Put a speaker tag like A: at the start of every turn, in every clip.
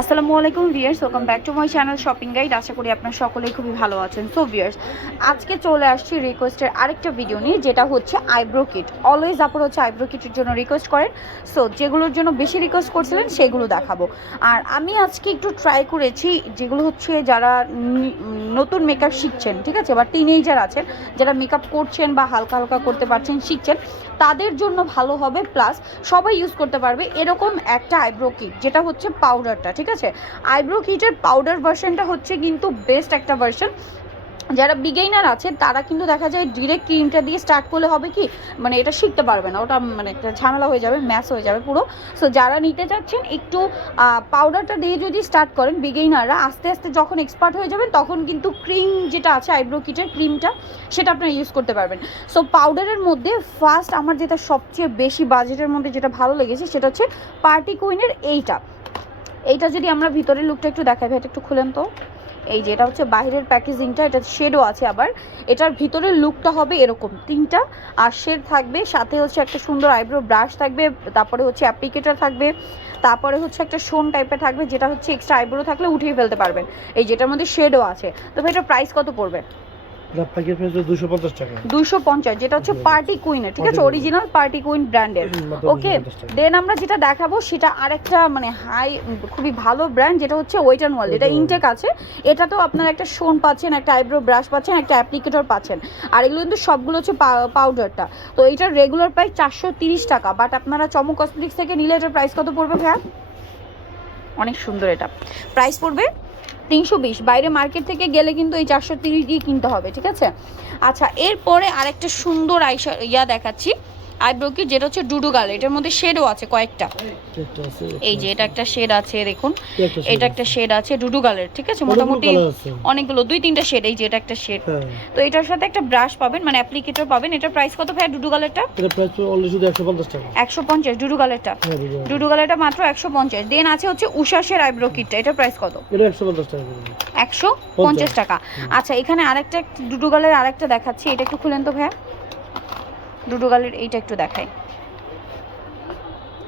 A: আসসালামু আলাইকুম viewers welcome back to my channel shopping guide আশা করি আপনার সকলেই খুবই ভালো আছেন। সো ভিয়ার্স আজকে চলে আসছি রিকোয়েস্টের আরেকটা ভিডিও নিয়ে, যেটা হচ্ছে আইব্রো কিট অলওয়েজ আপনার হচ্ছে আইব্রো কিটের জন্য রিকোয়েস্ট করেন। সো যেগুলোর জন্য বেশি রিকোয়েস্ট করছিলেন, সেগুলো দেখাবো। আর আমি আজকে একটু ট্রাই করেছি, যেগুলো হচ্ছে যারা নতুন মেকআপ শিখছেন, ঠিক আছে? বা টিনেজার আছেন, যারা মেকআপ করছেন বা হালকা হালকা করতে পারছেন, শিখছেন, তাদের জন্য ভালো হবে প্লাস সবাই ইউজ করতে পারবে এরকম একটা আইব্রো কিট যেটা হচ্ছে পাউডারটা ঠিক আছে? আইব্রো কিটের পাউডার ভার্সনটা হচ্ছে কিন্তু বেস্ট একটা ভার্সন যারা বিগেইনার আছে, তারা কিন্তু দেখা যায় ডিরেক্ট ক্রিমটা দিয়ে স্টার্ট করলে হবে কি মানে এটা শিখতে পারবে না। ওটা মানে একটা ঝামেলা হয়ে যাবে ম্যাস হয়ে যাবে পুরো। সো যারা নিতে চাচ্ছেন, একটু পাউডারটা দিয়ে যদি স্টার্ট করেন বিগেইনাররা আস্তে আস্তে যখন এক্সপার্ট হয়ে যাবেন, তখন কিন্তু ক্রিম যেটা আছে আইব্রো কিটের ক্রিমটা সেটা আপনারা ইউজ করতে পারবেন। সো পাউডারের মধ্যে ফার্স্ট আমার যেটা সবচেয়ে বেশি বাজেটের মধ্যে যেটা ভালো লেগেছে, সেটা হচ্ছে পার্টি কুইনের এইটা। এইটা যদি আমরা ভিতরের লুকটা একটু দেখাই, ভাই, এটা একটু খুলেন তো। এই যে, এটা হচ্ছে বাইরের প্যাকেজিংটা, এটা শেডও আছে আবার। এটার ভিতরের লুকটা হবে এরকম, তিনটা। আর শেড থাকবে, সাথে হচ্ছে একটা সুন্দর আইব্রো ব্রাশ থাকবে, তারপরে হচ্ছে অ্যাপ্লিকেটার থাকবে, তারপরে হচ্ছে একটা শোন টাইপের থাকবে, যেটা হচ্ছে এক্সট্রা আইব্রো থাকলে উঠিয়ে ফেলতে পারবেন। এই যেটার মধ্যে শেডও আছে। তবে এটার প্রাইস কত পড়বে?
B: প্যাকেট প্রাইস দুশো পঞ্চাশ টাকা।
A: দুইশো পঞ্চাশ যেটা হচ্ছে পার্টি কুইনের ঠিক আছে? অরিজিনাল পার্টি কুইন ব্র্যান্ডের ওকে দেন আমরা যেটা দেখাবো সেটা আরেকটা মানে হাই খুবই ভালো ব্র্যান্ড যেটা হচ্ছে ওয়েট অ্যান্ড ওয়াল যেটা। ইনটেক আছে। এটাতেও আপনারা একটা শোন পাচ্ছেন একটা আইব্রো ব্রাশ পাচ্ছেন একটা অ্যাপ্লিকেটর পাচ্ছেন। আর এগুলো কিন্তু সবগুলো হচ্ছে পাউডারটা তো এটার রেগুলার প্রাইস চারশো তিরিশ টাকা বাট আপনারা চমক কসমেটিক্স থেকে নিলে এটার প্রাইস কত পড়বে ভাইয়া? অনেক সুন্দর এটা। প্রাইস পড়বে তিনশো বিশ। বাইরে মার্কেট থেকে গেলে কিন্তু এই চারশো তিরিশ দিয়ে কিনতে হবে, ঠিক আছে? আচ্ছা এরপরে আরেকটা সুন্দর আইসা ইয়া দেখাচ্ছি। আইব্রো কি যেটা হচ্ছে ডুডু গাল এটার মধ্যে শেডও আছে কয়েকটা। এই যে এটা একটা শেড আছে দেখুন। এটা একটা শেড আছে ডুডু গালের ঠিক আছে? মোটামুটি অনেকগুলো দুই তিনটা শেড এই যে এটা একটা শেড।
B: হ্যাঁ।
A: তো এটার সাথে একটা ব্রাশ পাবেন মানে অ্যাপ্লিকেটর পাবেন। এটার প্রাইস কত ভাই ডুডু গালেরটা?
B: একশো পঞ্চাশ
A: ডুডু গালেরটা।
B: হ্যাঁ
A: ডুডু গালেরটা মাত্র একশো পঞ্চাশ। দেন আছে হচ্ছে উষাসের আইব্রো কিটটা এটার প্রাইস কত।
B: একশো পঞ্চাশ টাকা
A: আচ্ছা এখানে আরেকটা ডুডু গালের আরেকটা দেখাচ্ছি এটা একটু খুলেন তো ভাইয়া। ডুডু গালের এইটা একটু দেখাই।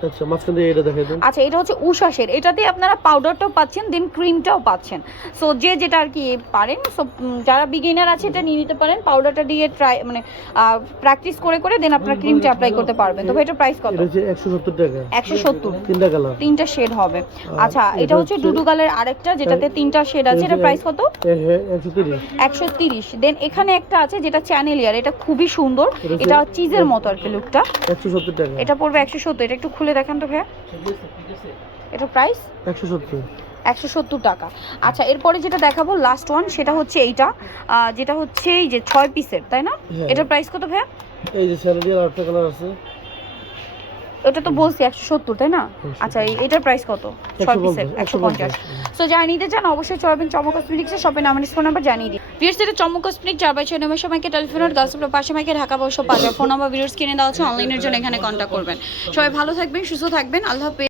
B: আচ্ছা মাঝখান দিয়ে এটা দেখাই দেন।
A: আচ্ছা এটা হচ্ছে উষাসের এটাতে আপনারা পাউডারটাও পাচ্ছেন দেন ক্রিমটাও পাচ্ছেন। সো যে যেটা আর কি পারেন সো যারা বিগিনার আছে এটা নিয়ে নিতে পারেন। পাউডারটা দিয়ে ট্রাই মানে প্র্যাকটিস করে করে দেন আপনার ক্রিমটা অ্যাপ্লাই করতে পারবেন। তো এটা প্রাইস কত?
B: এটা হচ্ছে একশো সত্তর টাকা।
A: একশো সত্তর।
B: তিনটা কালার
A: তিনটা শেড হবে। আচ্ছা
B: এটা
A: হচ্ছে ডুডু গালের আরেকটা যেটাতে তিনটা শেড আছে। এটা প্রাইস কত?
B: একশো তিরিশ।
A: একশো তিরিশ। দেন এখানে একটা আছে যেটা চ্যানেল ইয়ার এটা খুবই সুন্দর।
B: এটা
A: চিজের মতো আর কি লুকটা
B: একশো সত্তর টাকা।
A: এটা পড়বে একশো সত্তর এটা একটু খুলে দেখান তো ভাইয়া। এটা প্রাইস
B: একশো সত্তর।
A: একশো সত্তর টাকা। আচ্ছা এরপরে যেটা দেখাবো লাস্ট ওয়ান সেটা হচ্ছে এইটা। যেটা হচ্ছে এই যে ছয় পিসের তাই না?
B: এটা
A: এটার প্রাইস কত ভাইয়া?
B: এই যে স্যালারি আর আটটা কালার আছে।
A: ওটা তো বলছি একশো সত্তর তাই না? আচ্ছা এটার প্রাইস কত? ছয় পিসের একশো পঞ্চাশ। সো যারা নিতে চান অবশ্যই চলবেন চমক কসমেটিক্সের শপে নামের ফোন নাম্বার জানিয়ে দিই ভিডিওস যেটা চমক কসমেটিক চার বাই ছয় নম্বর সময়কে টেলিফোন গাছগুলো পাশে মাইকে ঢাকা বসে পাওয়া যায় ফোন নাম্বার ভিডিওস কিনে দেওয়া হচ্ছে অনলাইনের জন্য এখানে কন্ট্যাক্ট করবেন। সবাই ভালো থাকবেন সুস্থ থাকবেন আল্লাহ